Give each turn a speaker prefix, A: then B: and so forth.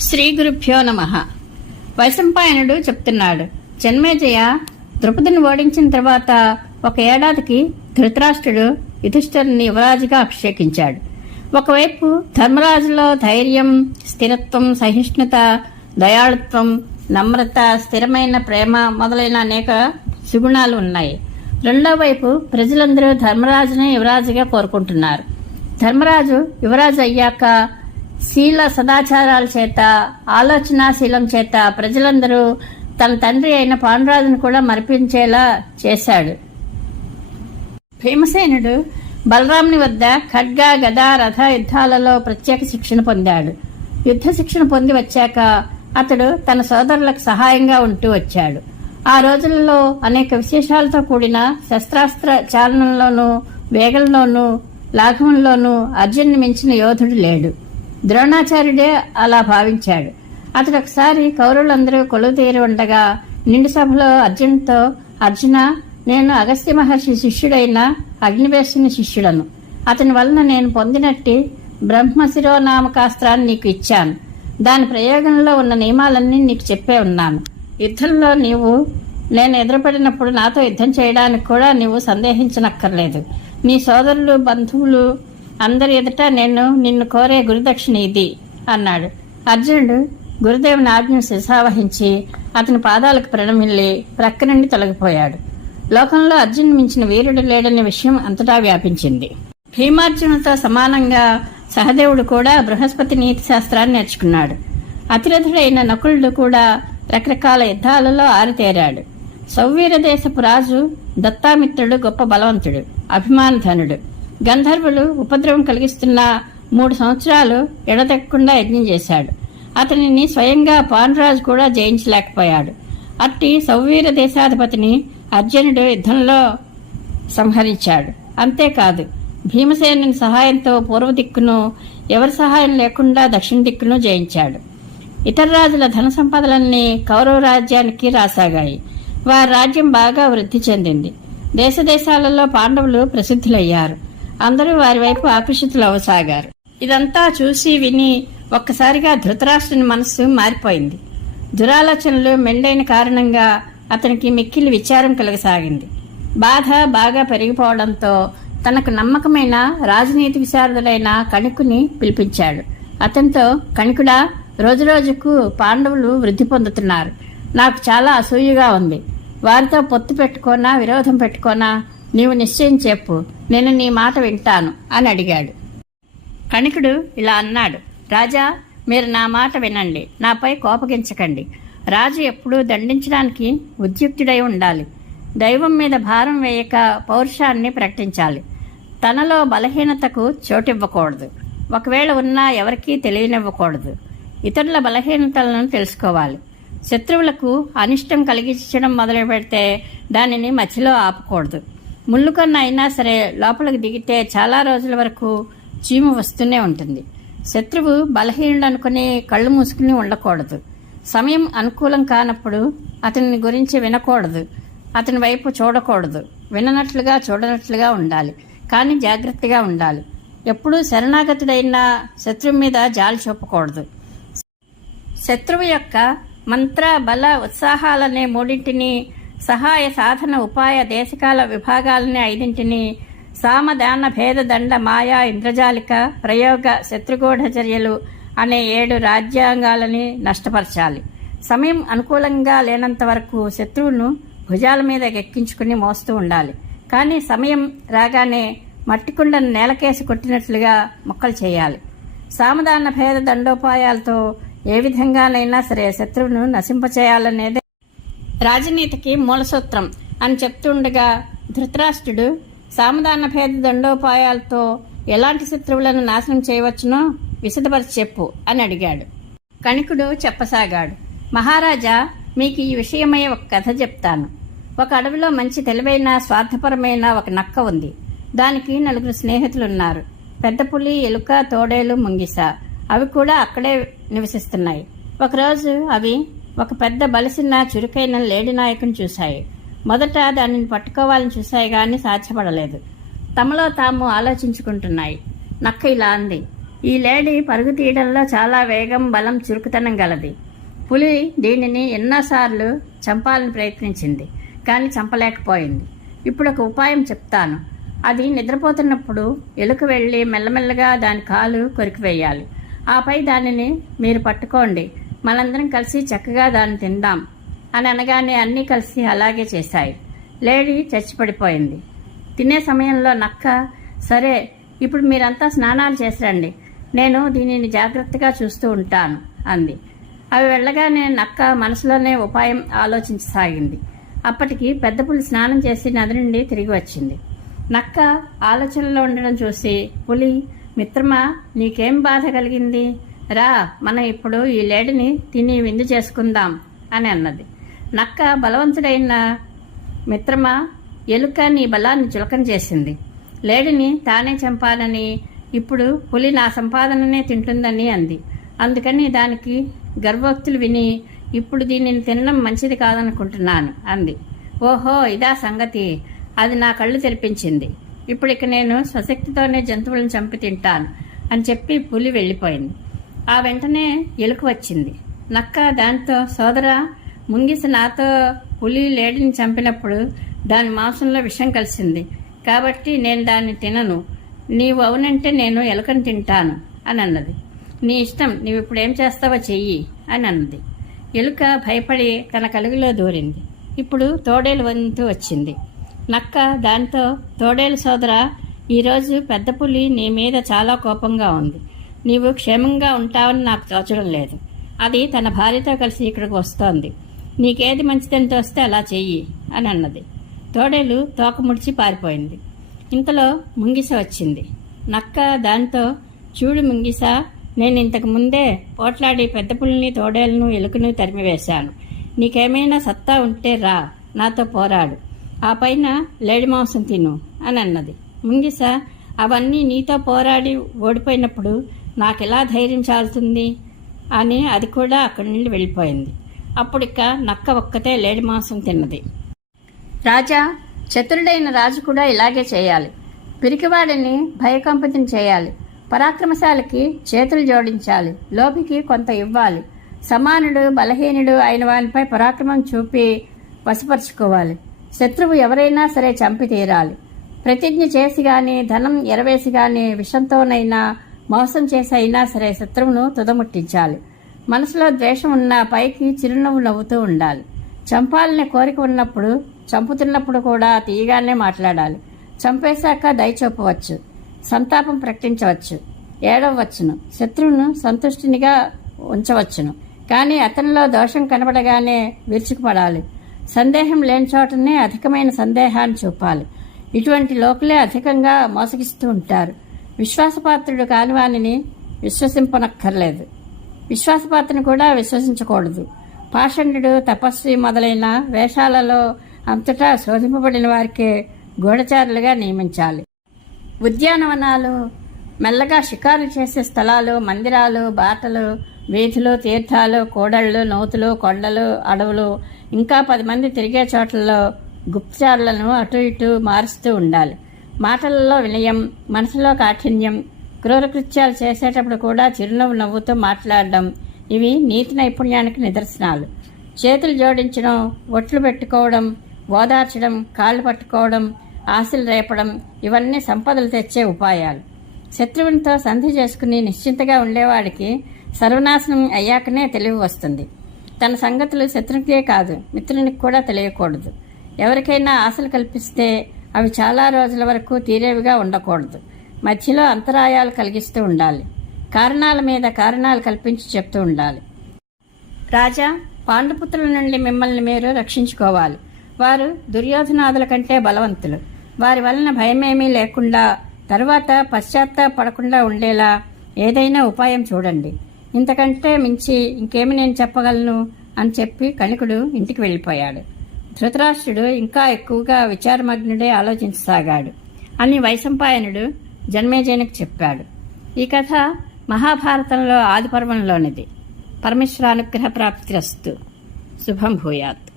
A: శ్రీ గురుభ్యో నమ. వైశంపాయనుడు చెప్తున్నాడు జన్మేజయ ద్రుపదిని ఓడించిన తర్వాత ఒక ఏడాదికి ధృతరాష్ట్రుడు యుధిష్ఠరుని యువరాజుగా అభిషేకించాడు. ఒకవైపు ధర్మరాజులో ధైర్యం స్థిరత్వం సహిష్ణుత దయాళుత్వం నమ్రత స్థిరమైన ప్రేమ మొదలైన అనేక సుగుణాలు ఉన్నాయి. రెండో వైపు ప్రజలందరూ ధర్మరాజుని యువరాజుగా కోరుకుంటున్నారు. ధర్మరాజు యువరాజు అయ్యాక శీల సదాచారాల చేత ఆలోచనాశీలం చేత ప్రజలందరూ తన తండ్రి అయిన పాండురాజును కూడా మరిపించేలా చేశాడు. భీమసేనుడు బలరాముని వద్ద ఖడ్గ గద రథ యుద్ధాలలో ప్రత్యేక శిక్షణ పొందాడు. యుద్ధ శిక్షణ పొంది వచ్చాక అతడు తన సోదరులకు సహాయంగా ఉంటూ వచ్చాడు. ఆ రోజులలో అనేక విశేషాలతో కూడిన శస్త్రాస్త్ర చాలనంలోనూ వేగంలోనూ లాఘవంలోనూ అర్జున్ని మించిన యోధుడు లేడు. ద్రోణాచార్యుడే అలా భావించాడు. అతడు ఒకసారి కౌరవులందరూ కొలువు తీరి ఉండగా నిండు సభలో అర్జున్తో అర్జున నేను అగస్త్య మహర్షి శిష్యుడైన అగ్నివేశుని శిష్యుడను. అతని వలన నేను పొందినట్టి బ్రహ్మశిరోనామకాస్త్రాన్ని నీకు ఇచ్చాను. దాని ప్రయోగంలో ఉన్న నియమాలన్నీ నీకు చెప్పే ఉన్నాను. యుద్ధంలో నీవు నేను ఎదురుపడినప్పుడు నాతో యుద్ధం చేయడానికి కూడా నీవు సందేహించనక్కర్లేదు. నీ సోదరులు బంధువులు అందరి ఎదుట నేను నిన్ను కోరే గురుదక్షిణ ఇది అన్నాడు. అర్జునుడు గురుదేవుని ఆజ్ఞను శిశావహించి అతని పాదాలకు ప్రణమిల్లి ప్రక్క నుండి తొలగిపోయాడు. లోకంలో అర్జున్ మించిన వీరుడు లేడనే విషయం అంతటా వ్యాపించింది. భీమార్జునులతో సమానంగా సహదేవుడు కూడా బృహస్పతి నీతి శాస్త్రాన్ని నేర్చుకున్నాడు. అతిరథుడైన నకులుడు కూడా రకరకాల యుద్ధాలలో ఆరితేరాడు. సౌవీర దేశపు రాజు దత్తామిత్రుడు గొప్ప బలవంతుడు అభిమానధనుడు. గంధర్వులు ఉపద్రవం కలిగిస్తున్న మూడు సంవత్సరాలు ఎడతెక్కకుండా యజ్ఞం చేశాడు. అతనిని స్వయంగా పాండురాజు కూడా జయించలేకపోయాడు. అట్టి సౌవీర దేశాధిపతిని అర్జునుడు యుద్ధంలో సంహరించాడు. అంతేకాదు భీమసేనుని సహాయంతో పూర్వ దిక్కును ఎవరి సహాయం లేకుండా దక్షిణ దిక్కును జయించాడు. ఇతర రాజుల ధన సంపదలన్నీ కౌరవ రాజ్యానికి రాసాగాయి. వారి రాజ్యం బాగా వృద్ధి చెందింది. దేశదేశాలలో పాండవులు ప్రసిద్ధులయ్యారు. అందరూ వారి వైపు ఆకర్షితులవసాగారు ఇదంతా చూసి విని ఒక్కసారిగా ధృతరాష్ట్రుని మనస్సు మారిపోయింది. దురాలోచనలు మెండైన కారణంగా అతనికి మిక్కిలి విచారం కలగసాగింది. బాధ బాగా పెరిగిపోవడంతో తనకు నమ్మకమైన రాజనీతి విశారదులైన కణికుని పిలిపించాడు. అతనితో కణికుడా రోజురోజుకు పాండవులు వృద్ధి పొందుతున్నారు. నాకు చాలా అసూయగా ఉంది. వారితో పొత్తు పెట్టుకోనా విరోధం పెట్టుకోనా నీవు నిశ్చయం చెప్పు నేను నీ మాట వింటాను అని అడిగాడు. కణికుడు ఇలా అన్నాడు రాజా మీరు నా మాట వినండి నాపై కోపగించకండి. రాజు ఎప్పుడూ దండించడానికి ఉద్యుక్తుడై ఉండాలి. దైవం మీద భారం వేయక పౌరుషాన్ని ప్రకటించాలి. తనలో బలహీనతకు చోటివ్వకూడదు. ఒకవేళ ఉన్నా ఎవరికీ తెలియనివ్వకూడదు. ఇతరుల బలహీనతలను తెలుసుకోవాలి. శత్రువులకు అనిష్టం కలిగించడం మొదలు పెడితే దానిని మధ్యలో ఆపకూడదు. ముళ్ళుకొన్న అయినా సరే లోపలికి దిగితే చాలా రోజుల వరకు చీము వస్తూనే ఉంటుంది. శత్రువు బలహీనుడు అనుకుని కళ్ళు మూసుకుని ఉండకూడదు. సమయం అనుకూలం కానప్పుడు అతని గురించి వినకూడదు. అతని వైపు చూడకూడదు. విననట్లుగా చూడనట్లుగా ఉండాలి. కానీ జాగ్రత్తగా ఉండాలి. ఎప్పుడూ శరణాగతుడైన శత్రువు మీద జాలి చూపకూడదు. శత్రువు యొక్క మంత్ర బల ఉత్సాహాలనే మూడింటిని సహాయ సాధన ఉపాయ దేశకాల విభాగాలనే ఐదింటిని సామదాన భేద దండ మాయా ఇంద్రజాలిక ప్రయోగ శత్రుగూఢచర్యలు అనే ఏడు రాజ్యాంగాలని నష్టపరచాలి. సమయం అనుకూలంగా లేనంత వరకు శత్రువును భుజాల మీద ఎక్కించుకుని మోస్తూ ఉండాలి. కానీ సమయం రాగానే మట్టికుండను నేలకేసి కొట్టినట్లుగా మొక్కలు చేయాలి. సామదాన భేద దండోపాయాలతో ఏ విధంగానైనా సరే శత్రువును నశింపచేయాలనేదే రాజనీతికి మూలసూత్రం అని చెప్తుండగా ధృతరాష్ట్రుడు సామధాన భేద దండోపాయాలతో ఎలాంటి శత్రువులను నాశనం చేయవచ్చునో విశదపరిచి చెప్పు అని అడిగాడు. కణికుడు చెప్పసాగాడు మహారాజా మీకు ఈ విషయమై ఒక కథ చెప్తాను. ఒక అడవిలో మంచి తెలివైన స్వార్థపరమైన ఒక నక్క ఉంది. దానికి నలుగురు స్నేహితులున్నారు. పెద్ద పులి ఎలుక తోడేలు ముంగిస. అవి కూడా అక్కడే నివసిస్తున్నాయి. ఒకరోజు అవి ఒక పెద్ద బలిసిన చురుకైన లేడి నాయకుని చూశాయి. మొదట దానిని పట్టుకోవాలని చూశాయి కానీ సాధ్యపడలేదు. తమలో తాము ఆలోచించుకుంటున్నాయి. నక్క ఇలా అంది. ఈ లేడీ పరుగు తీయడంలో చాలా వేగం బలం చురుకుతనం గలది. పులి దీనిని ఎన్నోసార్లు చంపాలని ప్రయత్నించింది కానీ చంపలేకపోయింది. ఇప్పుడు ఒక ఉపాయం చెప్తాను. అది నిద్రపోతున్నప్పుడు ఎలుక వెళ్ళి మెల్లమెల్లగా దాని కాలు కొరికివేయాలి. ఆపై దానిని మీరు పట్టుకోండి. మనందరం కలిసి చక్కగా దాన్ని తిందాం అని అనగానే అన్నీ కలిసి అలాగే చేశాయి. లేడీ చచ్చిపడిపోయింది. తినే సమయంలో నక్క సరే ఇప్పుడు మీరంతా స్నానాలు చేసిరండి. నేను దీనిని జాగ్రత్తగా చూస్తూ ఉంటాను అంది. అవి వెళ్ళగానే నక్క మనసులోనే ఉపాయం ఆలోచించసాగింది. అప్పటికి పెద్ద పులి స్నానం చేసి నది నుండి తిరిగి వచ్చింది. నక్క ఆలోచనలో ఉండడం చూసి పులి మిత్రమా నీకేం బాధ కలిగింది? రా మనం ఇప్పుడు ఈ లేడిని తిని విందు చేసుకుందాం అని అన్నది. నక్క బలవంతుడైన మిత్రమా ఎలుక నీ బలాన్ని చులకన చేసింది. లేడిని తానే చంపాలని ఇప్పుడు పులి నా సంపాదననే తింటుందని అంది. అందుకని దానికి గర్భోక్తులు విని ఇప్పుడు దీనిని తినడం మంచిది కాదనుకుంటున్నాను అంది. ఓహో ఇదా సంగతి. అది నా కళ్ళు తెరిపించింది. ఇప్పుడు ఇక నేను స్వశక్తితోనే జంతువులను చంపి తింటాను అని చెప్పి పులి వెళ్ళిపోయింది. ఆ వెంటనే ఎలుక వచ్చింది. నక్క దాంతో సోదరా ముంగిస నాతో పులి లేడిని చంపినప్పుడు దాని మాంసంలో విషం కలిసింది. కాబట్టి నేను దాన్ని తినను. నీవు అవునంటే నేను ఎలుకను తింటాను అని అన్నది నీ ఇష్టం నీవు ఇప్పుడు ఏం చేస్తావో చెయ్యి అని అన్నది ఎలుక భయపడి తన కలుగులో దూరింది. ఇప్పుడు తోడేలు వంతు వచ్చింది. నక్క దాంతో తోడేలు సోదర ఈరోజు పెద్ద పులి నీ మీద చాలా కోపంగా ఉంది. నీవు క్షేమంగా ఉంటావని నాకు తోచడం లేదు. అది తన భార్యతో కలిసి ఇక్కడికి వస్తోంది. నీకేది మంచిదని తోస్తే అలా చెయ్యి అని అన్నది. తోడేలు తోక ముడిచి పారిపోయింది. ఇంతలో ముంగిస వచ్చింది. నక్క దాంతో చూడు ముంగిస నేను ఇంతకు ముందే పోట్లాడి పెద్ద పుల్లిని తోడేలను ఎలుకను తరిమివేశాను. నీకేమైనా సత్తా ఉంటే రా నాతో పోరాడు. ఆ పైన లేడి మాంసం తిను అని అన్నది. ముంగిస అవన్నీ నీతో పోరాడి ఓడిపోయినప్పుడు నాకెలా ధైర్యం చాలుతుంది అని అది కూడా అక్కడి నుండి వెళ్ళిపోయింది. అప్పుడిక నక్క ఒక్కతే లేడి మాంసం తిన్నది. రాజా చతురుడైన రాజు కూడా ఇలాగే చేయాలి. పిరికివాడిని భయకంపితం చేయాలి. పరాక్రమశాలికి చేతులు జోడించాలి. లోపికి కొంత ఇవ్వాలి. సమానుడు బలహీనుడు అయిన వానిపై పరాక్రమం చూపి వశపరుచుకోవాలి. శత్రువు ఎవరైనా సరే చంపి తీరాలి ప్రతిజ్ఞ చేసి గాని ధనం ఎరవేసి గాని విషంతోనైనా మోసం చేసి అయినా సరే శత్రువును తుదముట్టించాలి. మనసులో ద్వేషం ఉన్న పైకి చిరునవ్వు నవ్వుతూ ఉండాలి. చంపాలనే కోరిక ఉన్నప్పుడు చంపుతున్నప్పుడు కూడా తీయగానే మాట్లాడాలి. చంపేశాక దయచూపవచ్చు సంతాపం ప్రకటించవచ్చు. ఏడవచ్చును శత్రువును సంతుష్టినిగా ఉంచవచ్చును. కానీ అతనిలో దోషం కనబడగానే విరుచుకుపడాలి. సందేహం లేని చోటనే అధికమైన సందేహాన్ని చూపాలి. ఇటువంటి లోకులే అధికంగా మోసగిస్తూ ఉంటారు. విశ్వాసపాత్రుడు కాని వానిని విశ్వసింపనక్కర్లేదు. విశ్వాసపాత్రను కూడా విశ్వసించకూడదు. పాషండు తపస్వి మొదలైన వేషాలలో అంతటా శోధింపబడిన వారికే గూఢచారులుగా నియమించాలి. ఉద్యానవనాలు మెల్లగా షికారులు చేసే స్థలాలు మందిరాలు బాటలు వీధులు తీర్థాలు కూడళ్ళు నూతులు కొండలు అడవులు ఇంకా పది మంది తిరిగే చోట్లలో గుప్తచారులను అటు ఇటు మారుస్తూ ఉండాలి. మాటలలో వినయం మనసులో కాఠిన్యం క్రూరకృత్యాలు చేసేటప్పుడు కూడా చిరునవ్వు నవ్వుతూ మాట్లాడడం. ఇవి నీతి నైపుణ్యానికి నిదర్శనాలు. చేతులు జోడించడం ఒట్లు పెట్టుకోవడం ఓదార్చడం కాళ్ళు పట్టుకోవడం ఆశలు రేపడం ఇవన్నీ సంపదలు తెచ్చే ఉపాయాలు. శత్రువునితో సంధి చేసుకుని నిశ్చింతగా ఉండేవాడికి సర్వనాశనం అయ్యాకనే తెలివి వస్తుంది. తన సంగతులు శత్రునికే కాదు మిత్రునికి కూడా తెలియకూడదు. ఎవరికైనా ఆశలు కల్పిస్తే అవి చాలా రోజుల వరకు తీరేవిగా ఉండకూడదు. మధ్యలో అంతరాయాలు కలిగిస్తూ ఉండాలి. కారణాల మీద కారణాలు కల్పించి చెప్తూ ఉండాలి. రాజా పాండుపుత్రుల నుండి మిమ్మల్ని మీరు రక్షించుకోవాలి. వారు దుర్యోధనాదుల కంటే బలవంతులు. వారి వలన భయమేమీ లేకుండా తరువాత పశ్చాత్తాపడకుండా ఉండేలా ఏదైనా ఉపాయం చూడండి. ఇంతకంటే మించి ఇంకేమి నేను చెప్పగలను అని చెప్పి కణికుడు ఇంటికి వెళ్ళిపోయాడు. ధృతరాష్ట్రుడు ఇంకా ఎక్కువగా విచారమగ్నుడే ఆలోచించసాగాడు అని వైశంపాయనుడు జన్మేజయునికి చెప్పాడు. ఈ కథ మహాభారతంలో ఆదిపర్వంలోనిది. పరమేశ్వరానుగ్రహ ప్రాప్తిరస్తు శుభం భూయాత్.